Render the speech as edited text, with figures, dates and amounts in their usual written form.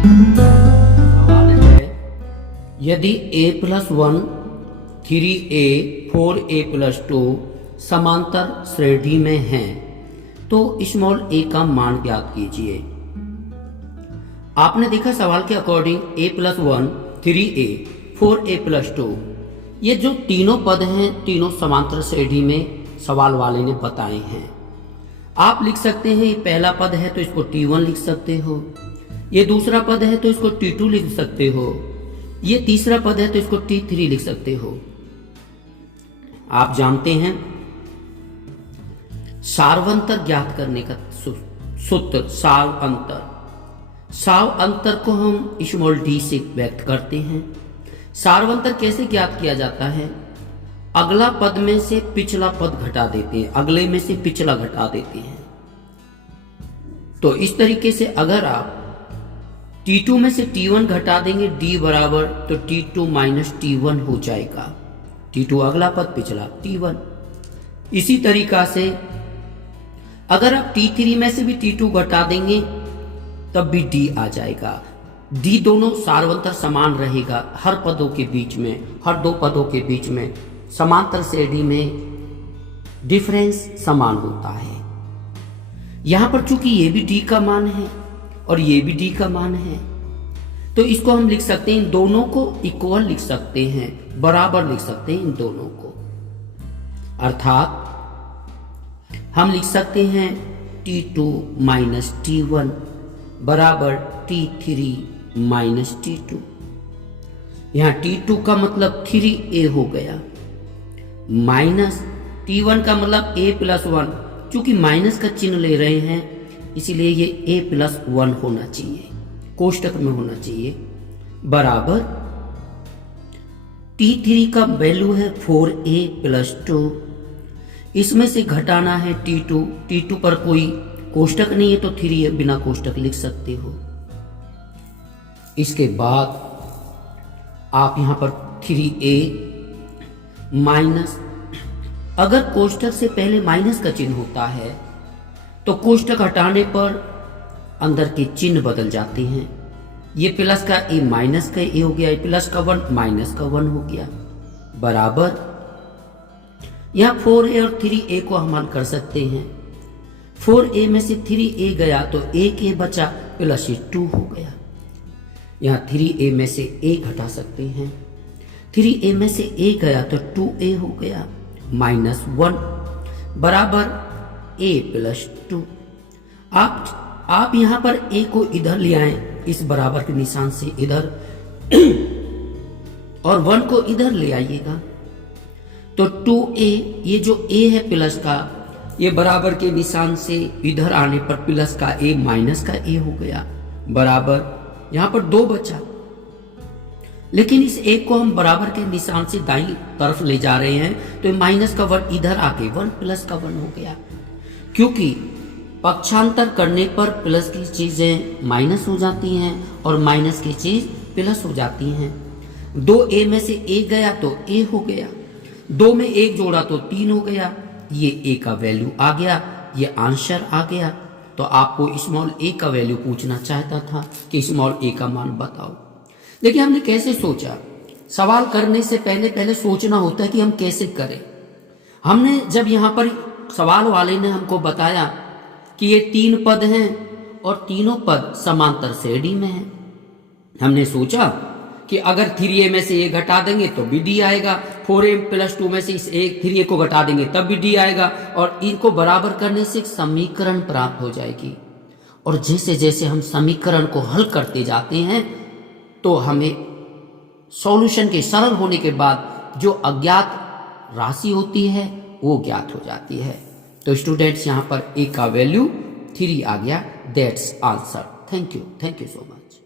सवाल है, यदि a+1 3a 4a+2 समांतर श्रेणी में हैं तो स्मॉल a का मान ज्ञात कीजिए। आपने देखा सवाल के अकॉर्डिंग a+1 3a 4a+2 ये जो तीनों पद हैं तीनों समांतर श्रेणी में सवाल वाले ने बताए हैं। आप लिख सकते हैं ये पहला पद है तो इसको t1 लिख सकते हो, ये दूसरा पद है तो इसको t2 लिख सकते हो, ये तीसरा पद है तो इसको t3 लिख सकते हो। आप जानते हैं सार्वंतर ज्ञात करने का सूत्र सार्वंतर को हम स्मॉल d से व्यक्त करते हैं। सार्वंतर कैसे ज्ञात किया जाता है? अगला पद में से पिछला पद घटा देते हैं, अगले में से पिछला घटा देते हैं। तो इस तरीके से अगर आप t2 में से t1 घटा देंगे d बराबर तो t2 माइनस t1 हो जाएगा। t2 अगला पद, पिछला t1। इसी तरीका से अगर आप t3 में से भी t2 घटा देंगे तब भी d आ जाएगा। d दोनों सार्वंतर समान रहेगा हर पदों के बीच में, हर दो पदों के बीच में समांतर श्रेणी में डिफरेंस समान होता है। यहां पर चूंकि ये भी d का मान है और ये भी d का मान है तो इसको हम लिख सकते हैं, इन दोनों को इक्वल लिख सकते हैं, बराबर लिख सकते हैं इन दोनों को। अर्थात हम लिख सकते हैं t2 माइनस t1 बराबर t3 माइनस t2। यहां t2 का मतलब 3a हो गया, माइनस t1 का मतलब a+1। चूंकि माइनस का चिन्ह ले रहे हैं इसीलिए ये a+1 होना चाहिए, कोष्टक में होना चाहिए, बराबर t3 का वैल्यू है 4a+2। इसमें से घटाना है t2 पर कोई कोष्टक नहीं है तो 3a बिना कोष्टक लिख सकते हो। इसके बाद आप यहां पर 3a माइनस, अगर कोष्टक से पहले माइनस का चिन्ह होता है तो कोष्टक हटाने पर अंदर के चिन्ह बदल जाते हैं। ये प्लस का a माइनस का a हो गया, प्लस का 1 माइनस का 1 हो गया, बराबर यहां 4a और 3a को हम हल कर सकते हैं। 4a में से 3a गया तो 1a बचा, प्लस 2 हो गया। यहां 3a में से a घटा सकते हैं, 3a में से a गया तो 2a हो गया, माइनस 1 बराबर a+2। आप यहां पर a को इधर ले आए, इस बराबर के निशान से इधर और 1 को इधर ले आइएगा तो 2a, ये जो a है प्लस का, ये बराबर के निशान से इधर आने पर प्लस का a माइनस का a हो गया, बराबर यहां पर 2 बचा। लेकिन इस a को हम बराबर के निशान से दाईं तरफ ले जा रहे हैं तो माइनस का 1 इधर आके 1 प्लस का 1 हो गया। क्योंकि पक्षांतर करने पर प्लस की चीजें माइनस हो जाती हैं और माइनस की चीज प्लस हो जाती हैं। 2a में से a गया तो a हो गया, 2 में 1 जोड़ा तो 3 हो गया, ये a का वैल्यू आ गया, ये आंसर आ गया। तो आपको स्मॉल a का वैल्यू पूछना चाहता था कि स्मॉल a का मान बताओ। देखिए हमने कैसे सोचा, सवाल करने से पहले सोचना होता है कि हम कैसे करें। हमने जब यहाँ पर सवाल वाले ने हमको बताया कि ये 3 पद हैं और तीनों पद समांतर श्रेणी में हैं, हमने सोचा कि अगर 3a में से a घटा देंगे तो भी d आएगा, 4a+2 में से इस 3a को घटा देंगे तब भी d आएगा, और इनको बराबर करने से एक समीकरण प्राप्त हो जाएगी। और जैसे जैसे हम समीकरण को हल करते जाते हैं तो हमें सॉल्यूशन के सरल होने के बाद जो अज्ञात राशि होती है वो ज्ञात हो जाती है। तो स्टूडेंट्स यहाँ पर a का वैल्यू 3 आ गया। That's answer. Thank you so much.